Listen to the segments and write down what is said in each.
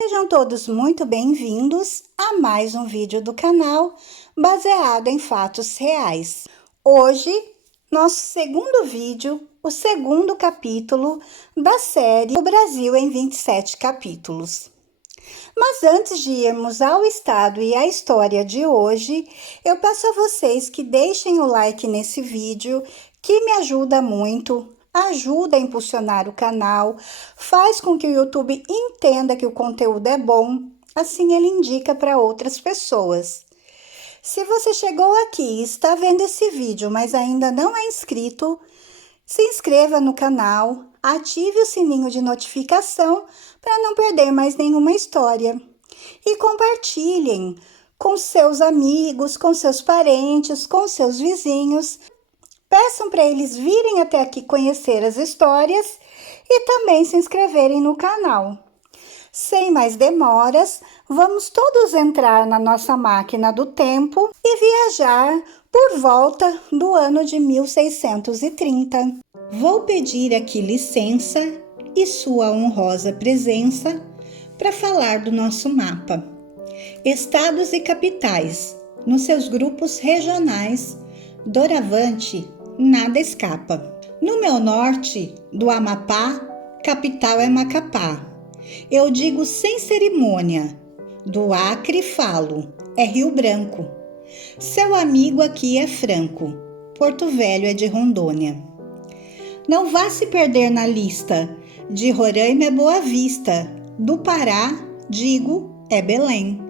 Sejam todos muito bem-vindos a mais um vídeo do canal baseado em fatos reais. Hoje, nosso segundo vídeo, o segundo capítulo da série O Brasil em 27 capítulos. Mas antes de irmos ao estado e à história de hoje, eu peço a vocês que deixem o like nesse vídeo, que me ajuda muito. Ajuda a impulsionar o canal, faz com que o YouTube entenda que o conteúdo é bom, assim ele indica para outras pessoas. Se você chegou aqui e está vendo esse vídeo, mas ainda não é inscrito, se inscreva no canal, ative o sininho de notificação para não perder mais nenhuma história. E compartilhem com seus amigos, com seus parentes, com seus vizinhos. Peçam para eles virem até aqui conhecer as histórias e também se inscreverem no canal. Sem mais demoras, vamos todos entrar na nossa máquina do tempo e viajar por volta do ano de 1630. Vou pedir aqui licença e sua honrosa presença para falar do nosso mapa. Estados e capitais, nos seus grupos regionais, doravante, nada escapa. No meu norte, do Amapá, capital é Macapá. Eu digo sem cerimônia, do Acre falo, é Rio Branco. Seu amigo aqui é Franco, Porto Velho é de Rondônia. Não vá se perder na lista, de Roraima é Boa Vista, do Pará, digo, é Belém.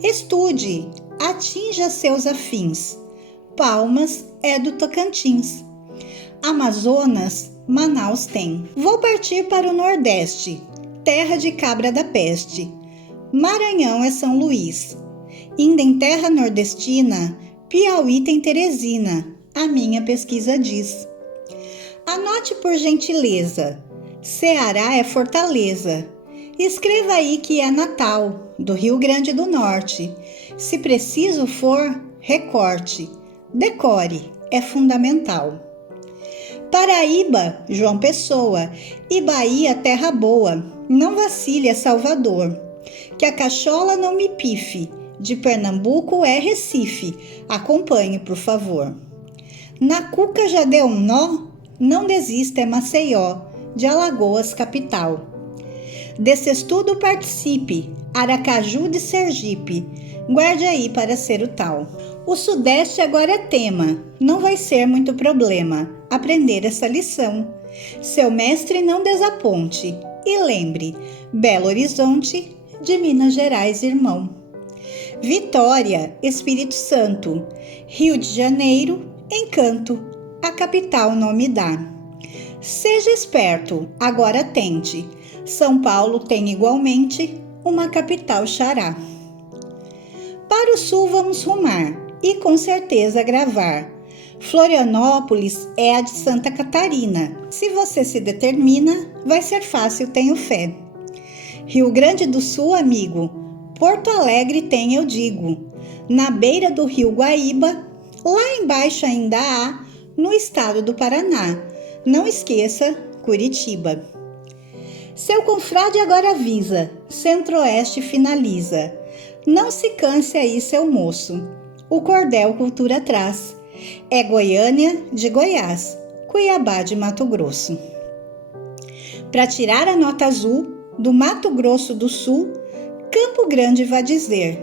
Estude, atinja seus afins. Palmas é do Tocantins. Amazonas, Manaus tem. Vou partir para o Nordeste, terra de cabra da peste. Maranhão é São Luís. Indo em terra nordestina, Piauí tem Teresina, a minha pesquisa diz. Anote por gentileza, Ceará é Fortaleza. Escreva aí que é Natal, do Rio Grande do Norte. Se preciso for, recorte. Decore, é fundamental. Paraíba, João Pessoa, e Bahia, terra boa, não vacile, é Salvador. Que a cachola não me pife, de Pernambuco é Recife, acompanhe, por favor. Na cuca já deu um nó, não desista, é Maceió, de Alagoas, capital. Desse estudo participe, Aracaju de Sergipe, guarde aí para ser o tal. O Sudeste agora é tema, não vai ser muito problema aprender essa lição. Seu mestre não desaponte e lembre, Belo Horizonte, de Minas Gerais, irmão. Vitória, Espírito Santo, Rio de Janeiro, Encanto, a capital não me dá. Seja esperto, agora tente, São Paulo tem igualmente uma capital xará. Para o sul vamos rumar e com certeza gravar. Florianópolis é a de Santa Catarina. Se você se determina, vai ser fácil, tenho fé. Rio Grande do Sul, amigo, Porto Alegre tem, eu digo. Na beira do rio Guaíba, lá embaixo ainda há, no estado do Paraná. Não esqueça, Curitiba. Seu confrade agora avisa, Centro-Oeste finaliza. Não se canse aí, seu moço, o cordel cultura traz. É Goiânia de Goiás, Cuiabá de Mato Grosso. Para tirar a nota azul, do Mato Grosso do Sul, Campo Grande vai dizer.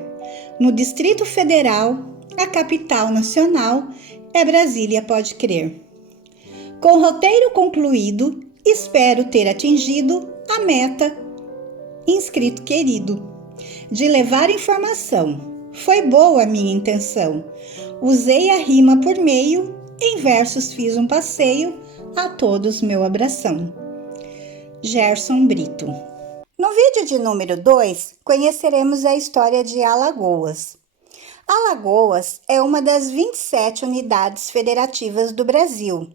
No Distrito Federal, a capital nacional é Brasília, pode crer. Com o roteiro concluído, espero ter atingido a meta, inscrito querido, de levar informação. Foi boa a minha intenção. Usei a rima por meio, em versos fiz um passeio, a todos meu abração. Gerson Brito. No vídeo de número 2, conheceremos a história de Alagoas. Alagoas é uma das 27 unidades federativas do Brasil.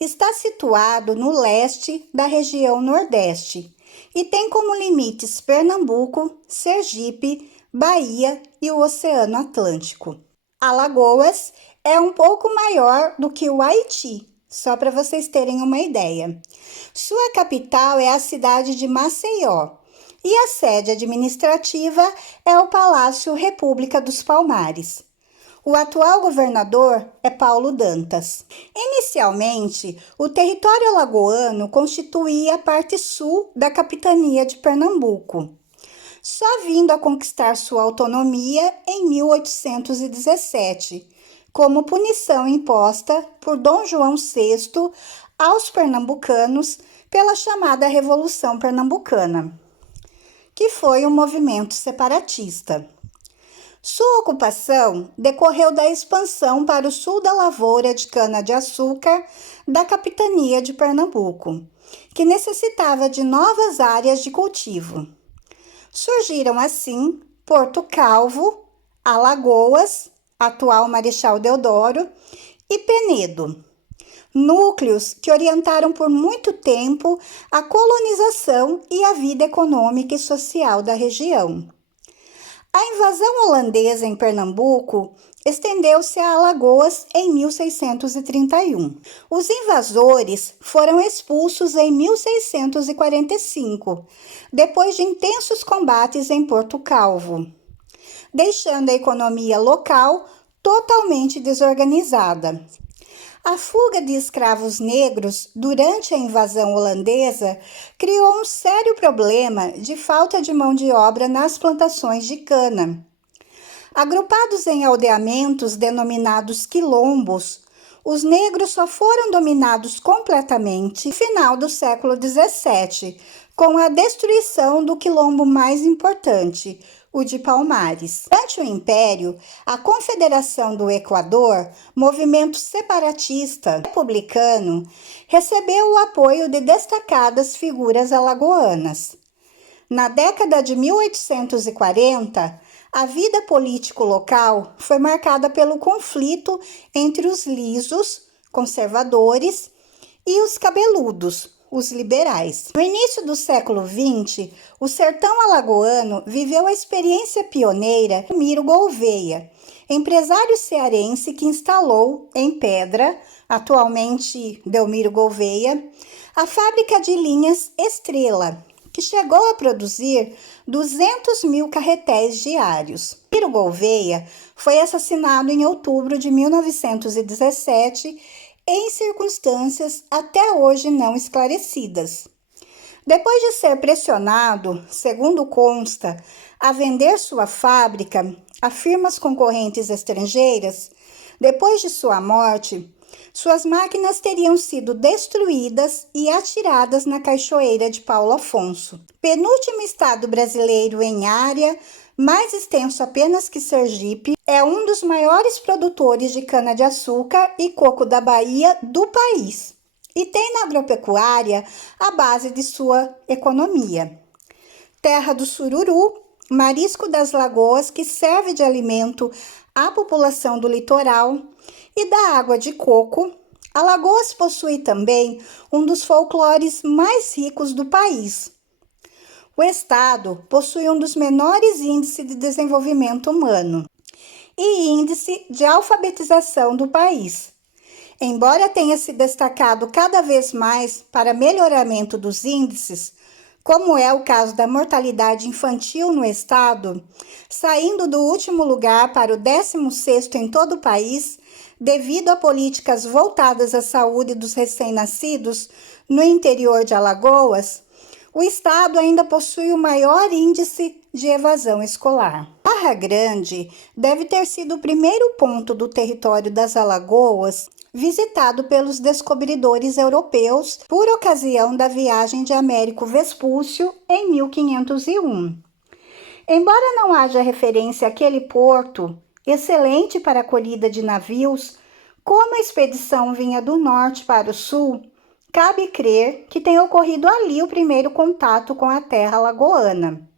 Está situado no leste da região Nordeste e tem como limites Pernambuco, Sergipe, Bahia e o Oceano Atlântico. Alagoas é um pouco maior do que o Haiti, só para vocês terem uma ideia. Sua capital é a cidade de Maceió. e a sede administrativa é o Palácio República dos Palmares. O atual governador é Paulo Dantas. Inicialmente, o território alagoano constituía a parte sul da capitania de Pernambuco, só vindo a conquistar sua autonomia em 1817, como punição imposta por Dom João VI aos pernambucanos pela chamada Revolução Pernambucana, que foi um movimento separatista. Sua ocupação decorreu da expansão para o sul da lavoura de cana-de-açúcar da capitania de Pernambuco, que necessitava de novas áreas de cultivo. Surgiram assim Porto Calvo, Alagoas, atual Marechal Deodoro, e Penedo, núcleos que orientaram por muito tempo a colonização e a vida econômica e social da região. A invasão holandesa em Pernambuco estendeu-se a Alagoas em 1631. Os invasores foram expulsos em 1645, depois de intensos combates em Porto Calvo, deixando a economia local totalmente desorganizada. A fuga de escravos negros durante a invasão holandesa criou um sério problema de falta de mão de obra nas plantações de cana. Agrupados em aldeamentos denominados quilombos, os negros só foram dominados completamente no final do século XVII, com a destruição do quilombo mais importante, o de Palmares. Durante o Império, a Confederação do Equador, movimento separatista republicano, recebeu o apoio de destacadas figuras alagoanas. Na década de 1840, a vida política local foi marcada pelo conflito entre os lisos, conservadores, e os cabeludos, os liberais. No início do século XX, o sertão alagoano viveu a experiência pioneira de Miro Gouveia, empresário cearense que instalou em Pedra, atualmente Delmiro Gouveia, a fábrica de linhas Estrela, que chegou a produzir 200 mil carretéis diários. Miro Gouveia foi assassinado em outubro de 1917 em circunstâncias até hoje não esclarecidas. Depois de ser pressionado, segundo consta, a vender sua fábrica a firmas concorrentes estrangeiras, depois de sua morte, suas máquinas teriam sido destruídas e atiradas na cachoeira de Paulo Afonso, penúltimo estado brasileiro em área, mais extenso apenas que Sergipe, é um dos maiores produtores de cana-de-açúcar e coco da Bahia do país e tem na agropecuária a base de sua economia. Terra do sururu, marisco das lagoas que serve de alimento à população do litoral, e da água de coco, Alagoas possui também um dos folclores mais ricos do país. O estado possui um dos menores índices de desenvolvimento humano e índice de alfabetização do país. Embora tenha se destacado cada vez mais para melhoramento dos índices, como é o caso da mortalidade infantil no estado, saindo do último lugar para o 16º em todo o país, devido a políticas voltadas à saúde dos recém-nascidos no interior de Alagoas, o estado ainda possui o maior índice de evasão escolar. Barra Grande deve ter sido o primeiro ponto do território das Alagoas visitado pelos descobridores europeus por ocasião da viagem de Américo Vespúcio em 1501. Embora não haja referência àquele porto, excelente para a acolhida de navios, como a expedição vinha do norte para o sul, cabe crer que tenha ocorrido ali o primeiro contato com a terra alagoana.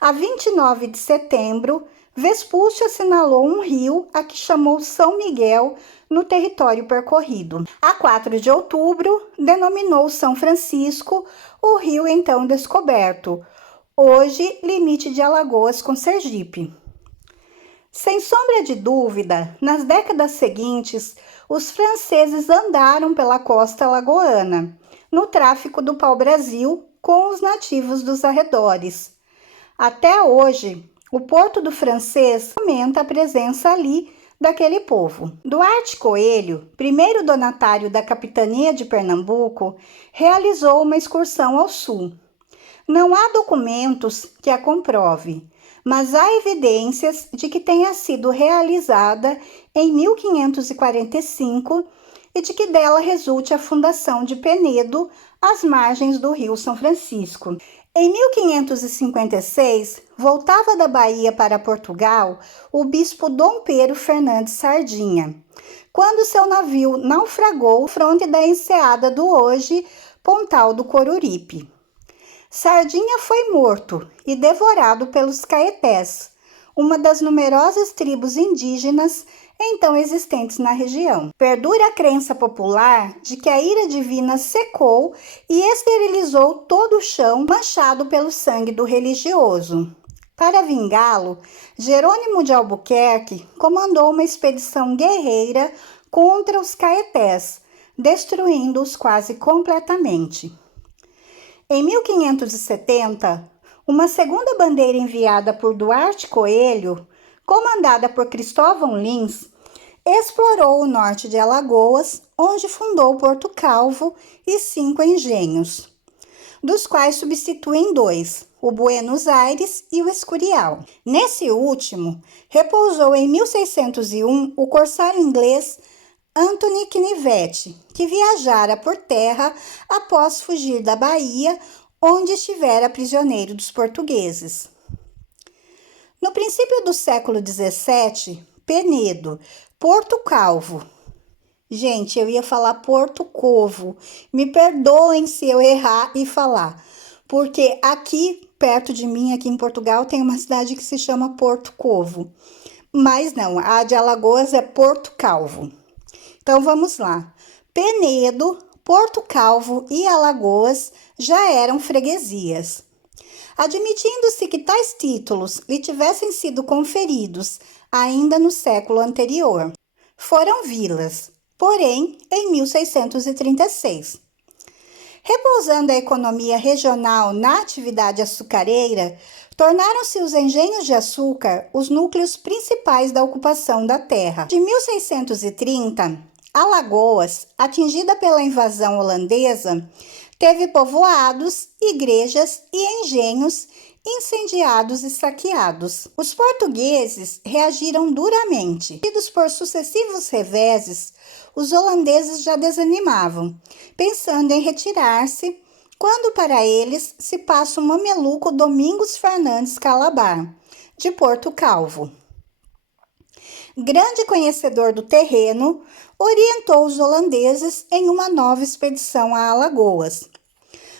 A 29 de setembro, Vespúcio assinalou um rio a que chamou São Miguel no território percorrido. A 4 de outubro, denominou São Francisco, o rio então descoberto, hoje limite de Alagoas com Sergipe. Sem sombra de dúvida, nas décadas seguintes, os franceses andaram pela costa alagoana, no tráfico do pau-brasil, com os nativos dos arredores. Até hoje, o Porto do Francês aumenta a presença ali daquele povo. Duarte Coelho, primeiro donatário da capitania de Pernambuco, realizou uma excursão ao sul. Não há documentos que a comprove, mas há evidências de que tenha sido realizada em 1545 e de que dela resulte a fundação de Penedo, às margens do Rio São Francisco. Em 1556, voltava da Bahia para Portugal o bispo Dom Pedro Fernandes Sardinha, quando seu navio naufragou fronte da enseada do hoje Pontal do Coruripe. Sardinha foi morto e devorado pelos caetés, uma das numerosas tribos indígenas então existentes na região. Perdura a crença popular de que a ira divina secou e esterilizou todo o chão manchado pelo sangue do religioso. Para vingá-lo, Jerônimo de Albuquerque comandou uma expedição guerreira contra os caetés, destruindo-os quase completamente. Em 1570, uma segunda bandeira enviada por Duarte Coelho, comandada por Cristóvão Lins, explorou o norte de Alagoas, onde fundou Porto Calvo e 5 engenhos, dos quais substituem 2, o Buenos Aires e o Escurial. Nesse último, repousou em 1601 o corsário inglês Anthony Knivet, que viajara por terra após fugir da Bahia, onde estivera prisioneiro dos portugueses. No princípio do século XVII, Penedo, Porto Calvo. Gente, eu ia falar Porto Covo. Me perdoem se eu errar e falar, porque aqui perto de mim, aqui em Portugal, tem uma cidade que se chama Porto Covo. Mas não, a de Alagoas é Porto Calvo. Então vamos lá. Penedo, Porto Calvo e Alagoas já eram freguesias. Admitindo-se que tais títulos lhe tivessem sido conferidos ainda no século anterior, foram vilas, porém em 1636. Repousando a economia regional na atividade açucareira, tornaram-se os engenhos de açúcar os núcleos principais da ocupação da terra. De 1630, Alagoas, atingida pela invasão holandesa, teve povoados, igrejas e engenhos incendiados e saqueados. Os portugueses reagiram duramente. Seguidos por sucessivos reveses, os holandeses já desanimavam, pensando em retirar-se, quando para eles se passa o mameluco Domingos Fernandes Calabar, de Porto Calvo. Grande conhecedor do terreno, orientou os holandeses em uma nova expedição a Alagoas.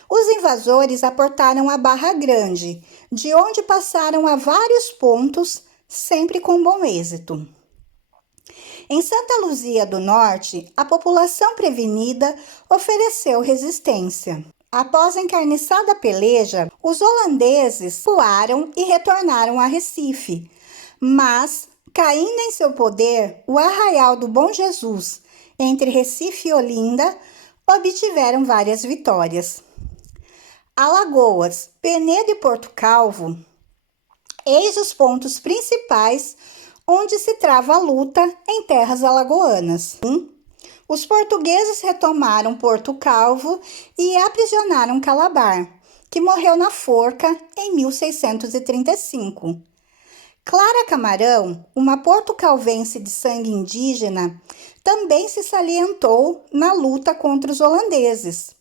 Os invasores aportaram a Barra Grande, de onde passaram a vários pontos, sempre com bom êxito. Em Santa Luzia do Norte, a população prevenida ofereceu resistência. Após a encarniçada peleja, os holandeses voaram e retornaram a Recife, mas, caindo em seu poder, o Arraial do Bom Jesus, entre Recife e Olinda, obtiveram várias vitórias. Alagoas, Penedo e Porto Calvo, eis os pontos principais onde se trava a luta em terras alagoanas. Os portugueses retomaram Porto Calvo e aprisionaram Calabar, que morreu na forca em 1635. Clara Camarão, uma porto-calvense de sangue indígena, também se salientou na luta contra os holandeses.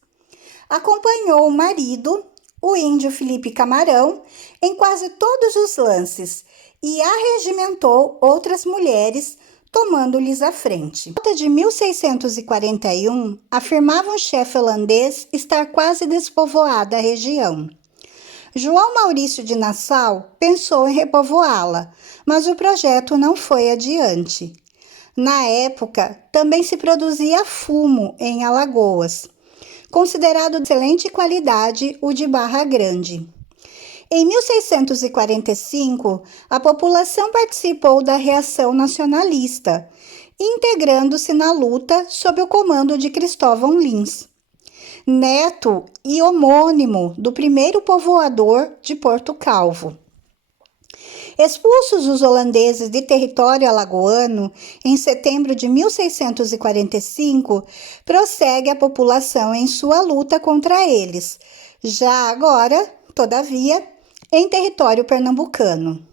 Acompanhou o marido, o índio Felipe Camarão, em quase todos os lances e arregimentou outras mulheres, tomando-lhes a frente. Na volta de 1641, afirmava um chefe holandês estar quase despovoada a região. João Maurício de Nassau pensou em repovoá-la, mas o projeto não foi adiante. Na época, também se produzia fumo em Alagoas, considerado de excelente qualidade o de Barra Grande. Em 1645, a população participou da reação nacionalista, integrando-se na luta sob o comando de Cristóvão Lins. neto e homônimo do primeiro povoador de Porto Calvo. Expulsos os holandeses de território alagoano em setembro de 1645, prossegue a população em sua luta contra eles, já agora, todavia, em território pernambucano.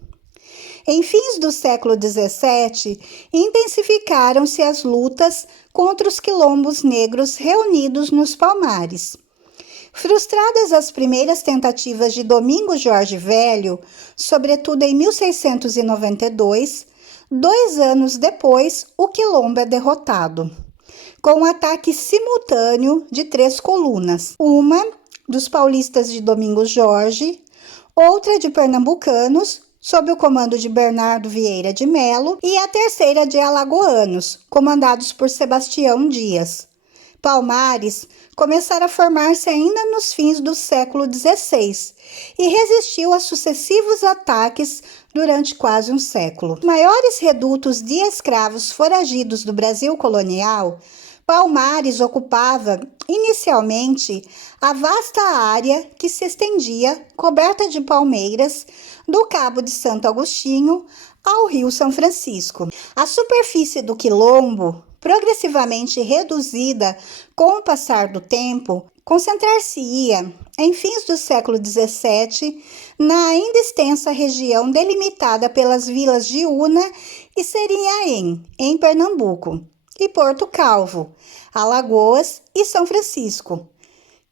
Em fins do século XVII, intensificaram-se as lutas contra os quilombos negros reunidos nos Palmares. Frustradas as primeiras tentativas de Domingos Jorge Velho, sobretudo em 1692, 2 anos depois, o quilombo é derrotado, com um ataque simultâneo de 3 colunas, uma dos paulistas de Domingos Jorge, outra de pernambucanos, sob o comando de Bernardo Vieira de Melo, e a terceira de alagoanos, comandados por Sebastião Dias. Palmares começara a formar-se ainda nos fins do século XVI e resistiu a sucessivos ataques durante quase um século. Os maiores redutos de escravos foragidos do Brasil colonial, Palmares ocupava, inicialmente, a vasta área que se estendia, coberta de palmeiras, do Cabo de Santo Agostinho ao Rio São Francisco. A superfície do quilombo, progressivamente reduzida com o passar do tempo, concentrar-se-ia, em fins do século XVII, na ainda extensa região delimitada pelas vilas de Una e Serinaém, em Pernambuco, e Porto Calvo, Alagoas e São Francisco,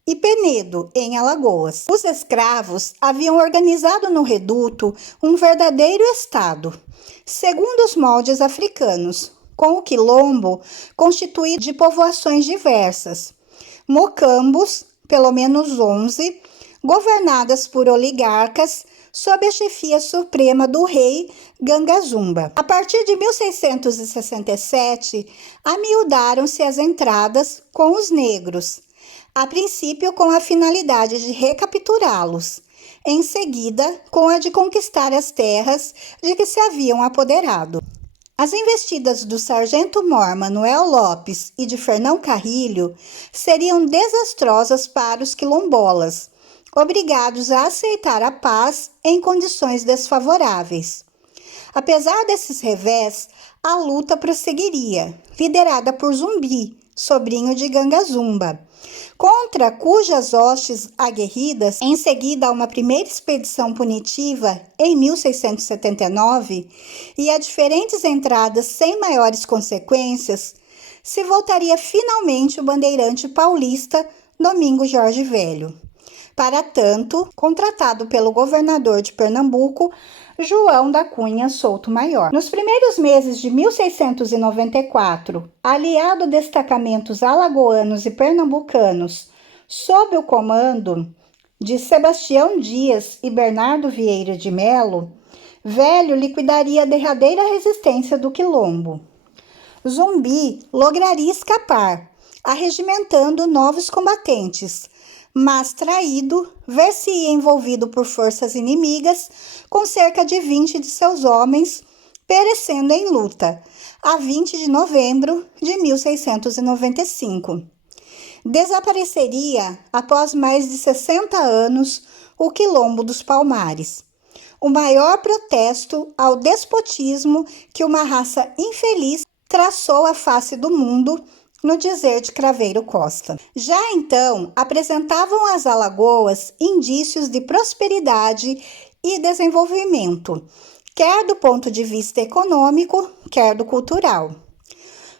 e Penedo, em Alagoas. Os escravos haviam organizado no reduto um verdadeiro estado, segundo os moldes africanos, com o quilombo constituído de povoações diversas, mocambos, pelo menos 11, governadas por oligarcas, sob a chefia suprema do rei Gangazumba. A partir de 1667, amiudaram-se as entradas com os negros, a princípio com a finalidade de recapturá-los, em seguida com a de conquistar as terras de que se haviam apoderado. As investidas do sargento-mor Manuel Lopes e de Fernão Carrilho seriam desastrosas para os quilombolas, obrigados a aceitar a paz em condições desfavoráveis. Apesar desses revés, a luta prosseguiria, liderada por Zumbi, sobrinho de Gangazumba, contra cujas hostes aguerridas, em seguida a uma primeira expedição punitiva em 1679 e a diferentes entradas sem maiores consequências, se voltaria finalmente o bandeirante paulista Domingos Jorge Velho, para tanto contratado pelo governador de Pernambuco, João da Cunha Souto Maior. Nos primeiros meses de 1694, aliado a destacamentos alagoanos e pernambucanos, sob o comando de Sebastião Dias e Bernardo Vieira de Melo, Velho liquidaria a derradeira resistência do quilombo. Zumbi lograria escapar, arregimentando novos combatentes, mas traído, ver-se-ia envolvido por forças inimigas, com cerca de 20 de seus homens, perecendo em luta, a 20 de novembro de 1695. Desapareceria, após mais de 60 anos, o Quilombo dos Palmares, o maior protesto ao despotismo que uma raça infeliz traçou à face do mundo, no dizer de Craveiro Costa. Já então, apresentavam as Alagoas indícios de prosperidade e desenvolvimento, quer do ponto de vista econômico, quer do cultural.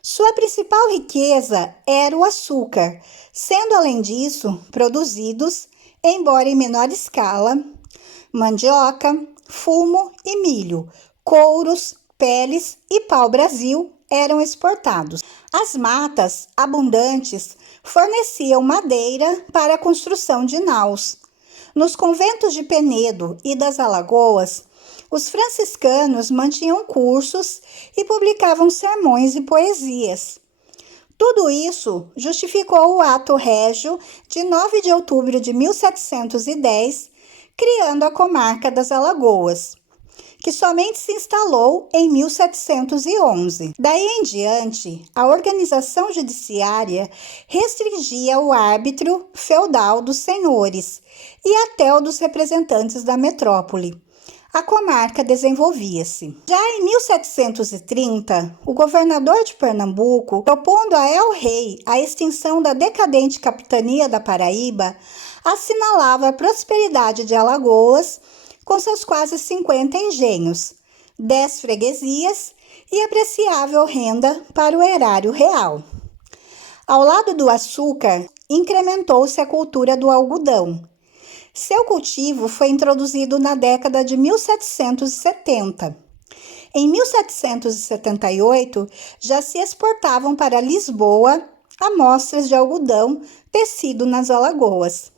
Sua principal riqueza era o açúcar, sendo além disso produzidos, embora em menor escala, mandioca, fumo e milho, couros, peles e pau-brasil eram exportados. As matas, abundantes, forneciam madeira para a construção de naus. Nos conventos de Penedo e das Alagoas, os franciscanos mantinham cursos e publicavam sermões e poesias. Tudo isso justificou o ato régio de 9 de outubro de 1710, criando a comarca das Alagoas, que somente se instalou em 1711. Daí em diante, a organização judiciária restringia o árbitro feudal dos senhores e até o dos representantes da metrópole. A comarca desenvolvia-se. Já em 1730, o governador de Pernambuco, propondo a El-Rei a extinção da decadente capitania da Paraíba, assinalava a prosperidade de Alagoas com seus quase 50 engenhos, 10 freguesias e apreciável renda para o erário real. Ao lado do açúcar, incrementou-se a cultura do algodão. Seu cultivo foi introduzido na década de 1770. Em 1778, já se exportavam para Lisboa amostras de algodão tecido nas Alagoas.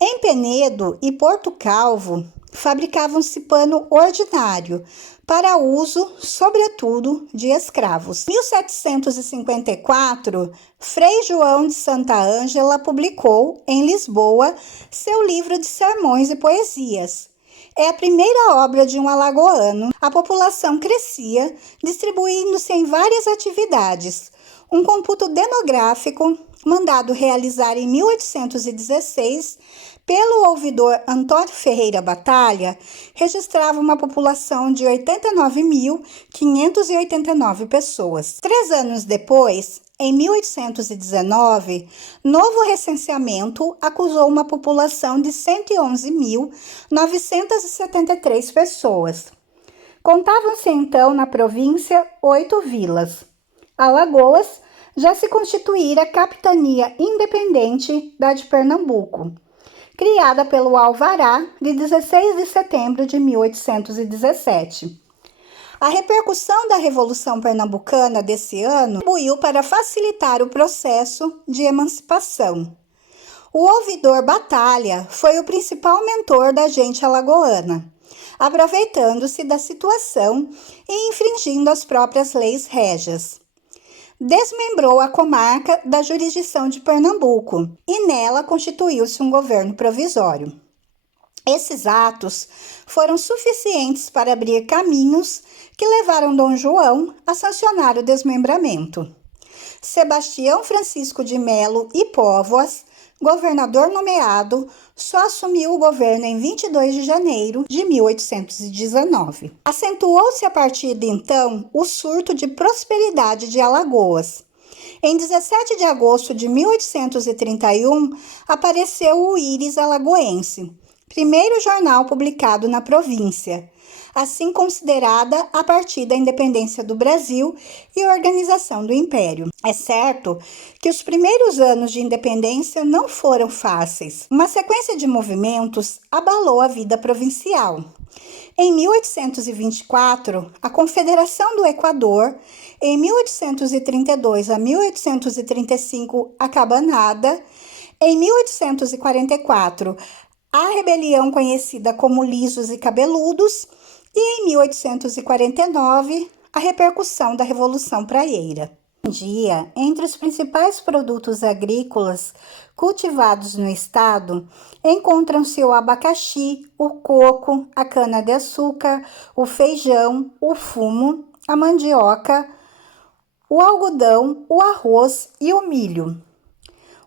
Em Penedo e Porto Calvo, fabricavam-se pano ordinário, para uso, sobretudo, de escravos. Em 1754, Frei João de Santa Ângela publicou, em Lisboa, seu livro de sermões e poesias. É a primeira obra de um alagoano. A população crescia, distribuindo-se em várias atividades. Um computo demográfico, mandado realizar em 1816, pelo ouvidor Antônio Ferreira Batalha, registrava uma população de 89.589 pessoas. 3 anos depois, em 1819, novo recenseamento acusou uma população de 111.973 pessoas. Contavam-se então na província 8 vilas. Alagoas já se constituíra capitania independente da de Pernambuco, criada pelo Alvará de 16 de setembro de 1817. A repercussão da Revolução Pernambucana desse ano contribuiu para facilitar o processo de emancipação. O ouvidor Batalha foi o principal mentor da gente alagoana, aproveitando-se da situação e infringindo as próprias leis régias. Desmembrou a comarca da jurisdição de Pernambuco e nela constituiu-se um governo provisório. Esses atos foram suficientes para abrir caminhos que levaram Dom João a sancionar o desmembramento. Sebastião Francisco de Melo e Póvoas, governador nomeado, só assumiu o governo em 22 de janeiro de 1819. Acentuou-se a partir de então o surto de prosperidade de Alagoas. Em 17 de agosto de 1831, apareceu o Íris Alagoense, primeiro jornal publicado na província, assim considerada a partir da independência do Brasil e organização do Império. É certo que os primeiros anos de independência não foram fáceis. Uma sequência de movimentos abalou a vida provincial. Em 1824, a Confederação do Equador, em 1832 a 1835, a Cabanada, em 1844, a rebelião conhecida como Lisos e Cabeludos, e em 1849, a repercussão da Revolução Praieira. Hoje em dia, entre os principais produtos agrícolas cultivados no estado, encontram-se o abacaxi, o coco, a cana-de-açúcar, o feijão, o fumo, a mandioca, o algodão, o arroz e o milho.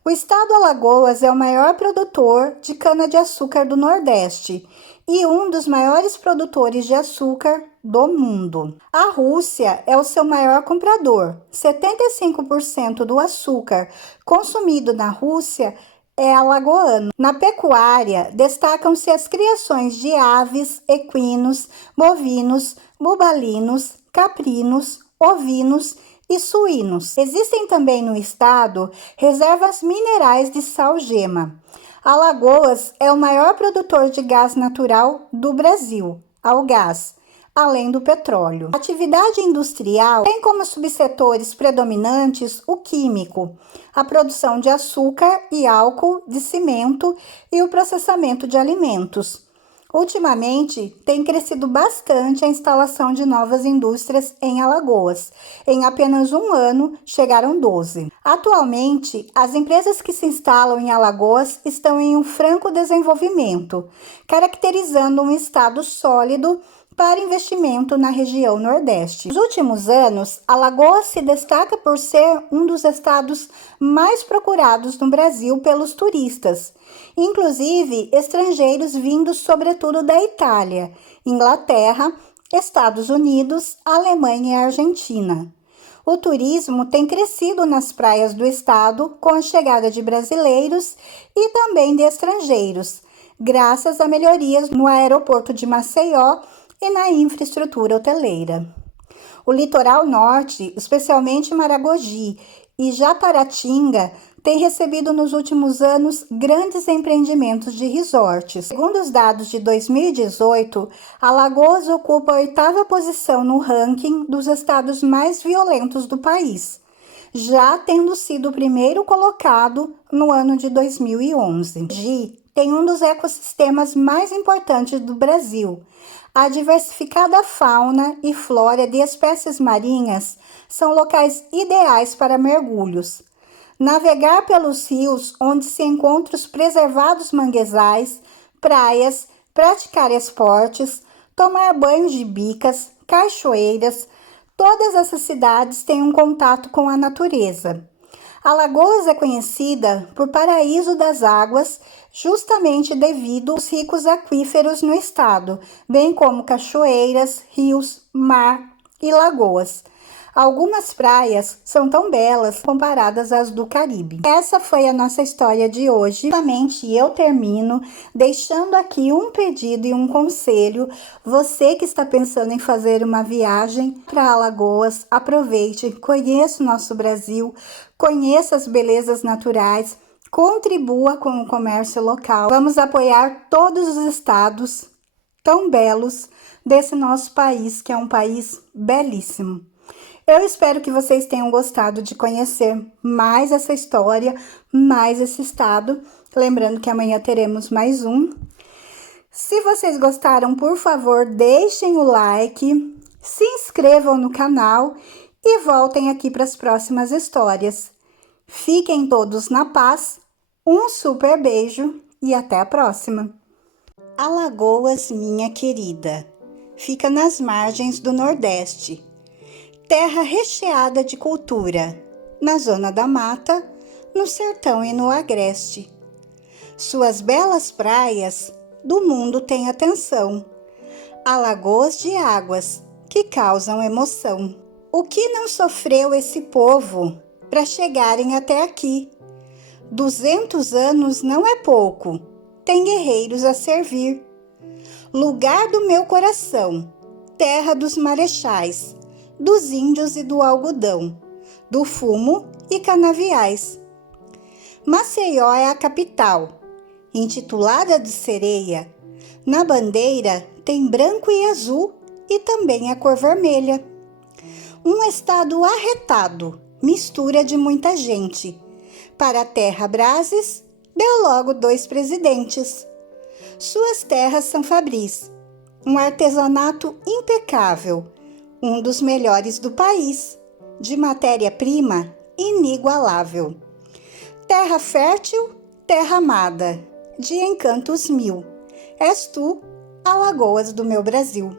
O estado de Alagoas é o maior produtor de cana-de-açúcar do Nordeste e um dos maiores produtores de açúcar do mundo. A Rússia é o seu maior comprador. 75% do açúcar consumido na Rússia é alagoano. Na pecuária, destacam-se as criações de aves, equinos, bovinos, bubalinos, caprinos, ovinos e suínos. Existem também no estado reservas minerais de sal-gema. Alagoas é o maior produtor de gás natural do Brasil, ao gás, além do petróleo. A atividade industrial tem como subsetores predominantes o químico, a produção de açúcar e álcool, de cimento e o processamento de alimentos. Ultimamente, tem crescido bastante a instalação de novas indústrias em Alagoas. Em apenas um ano, chegaram 12. Atualmente, as empresas que se instalam em Alagoas estão em um franco desenvolvimento, caracterizando um estado sólido para investimento na região Nordeste. Nos últimos anos, Alagoas se destaca por ser um dos estados mais procurados no Brasil pelos turistas, inclusive estrangeiros vindos sobretudo da Itália, Inglaterra, Estados Unidos, Alemanha e Argentina. O turismo tem crescido nas praias do estado com a chegada de brasileiros e também de estrangeiros, graças a melhorias no aeroporto de Maceió e na infraestrutura hoteleira. O litoral norte, especialmente Maragogi e Japaratinga, tem recebido nos últimos anos grandes empreendimentos de resorts. Segundo os dados de 2018, Alagoas ocupa a 8ª posição no ranking dos estados mais violentos do país, já tendo sido o primeiro colocado no ano de 2011. Gi tem um dos ecossistemas mais importantes do Brasil. A diversificada fauna e flora de espécies marinhas são locais ideais para mergulhos. Navegar pelos rios onde se encontram os preservados manguezais, praias, praticar esportes, tomar banhos de bicas, cachoeiras, todas essas cidades têm um contato com a natureza. Alagoas é conhecida por paraíso das águas, justamente devido aos ricos aquíferos no estado, bem como cachoeiras, rios, mar e lagoas. Algumas praias são tão belas comparadas às do Caribe. Essa foi a nossa história de hoje. Justamente eu termino deixando aqui um pedido e um conselho. Você que está pensando em fazer uma viagem para Alagoas, aproveite, conheça o nosso Brasil, conheça as belezas naturais, contribua com o comércio local. Vamos apoiar todos os estados tão belos desse nosso país, que é um país belíssimo. Eu espero que vocês tenham gostado de conhecer mais essa história, mais esse estado. Lembrando que amanhã teremos mais um. Se vocês gostaram, por favor, deixem o like, se inscrevam no canal e voltem aqui para as próximas histórias. Fiquem todos na paz, um super beijo e até a próxima! Alagoas, minha querida, fica nas margens do Nordeste. Terra recheada de cultura, na zona da mata, no sertão e no agreste. Suas belas praias do mundo têm atenção, alagoas de águas que causam emoção. O que não sofreu esse povo para chegarem até aqui? 200 anos não é pouco, tem guerreiros a servir. Lugar do meu coração, terra dos marechais, dos índios e do algodão, do fumo e canaviais. Maceió é a capital, intitulada de sereia. Na bandeira tem branco e azul e também a cor vermelha. Um estado arretado, mistura de muita gente. Para a terra Brases, deu logo 2 presidentes. Suas terras são fabris, um artesanato impecável, um dos melhores do país, de matéria-prima inigualável. Terra fértil, terra amada, de encantos mil, és tu, Alagoas do meu Brasil.